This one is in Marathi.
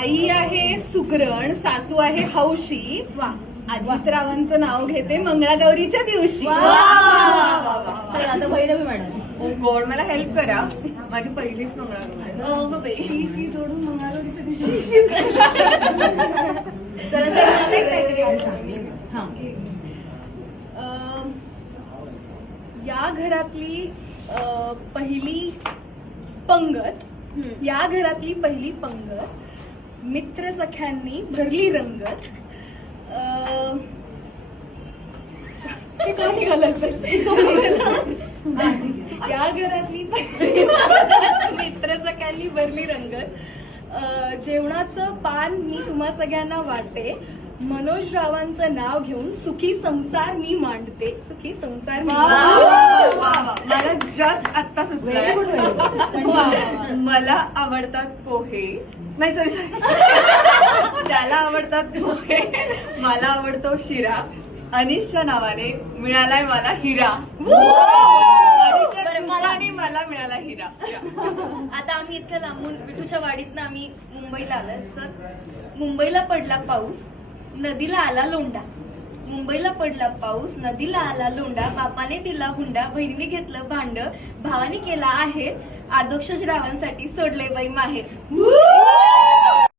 आई आहे सुगरण, सासू आहे हौशी. वा अजितरावांचं नाव घेते मंगळागौरीच्या दिवशी. चला आता भैरवी मॅडम. ओ गॉड, मला हेल्प करा. माझी पहिलीच मंगळागौर. शी जोडून मंगळागौरीच्या दिवशी. चला मला एक काहीतरी हा. या घरातली पहिली पंगत, या घरातली पहिली पंगत, मित्र सख्यांनी भरली रंगत. हे का निघालं असेल? या घरातली पहिली मित्र सख्यांनी भरली रंगत. जेवणाचं पान मी तुम्हा सगळ्यांना वाटते. मनोज रावांचं नाव घेऊन सुखी संसार मी मांडते. सुखी संसार मी मांडते. मला जस्ट आत्ता सुचलं. मला आवडतात पोहे. नाही सॉरी त्याला आवडतात पोहे, मला आवडतो शिरा. अनिशच्या नावाने मिळालाय मला हिरा. आणि मला मिळाला हिरा. आता आम्ही इतक्या लांबून विठूच्या वाडीतनं आम्ही मुंबईला आलोय. सर, मुंबईला पडला पाऊस, नदीला आला लोंढा. मुंबईला पडला पाऊस, नदीला आला लोंढा. बापाने दिला हुंडा, बहिणीने घेतलं भांड, भावाने केला आहे. आदर्श रावांसाठी सोडले बाई माहेर.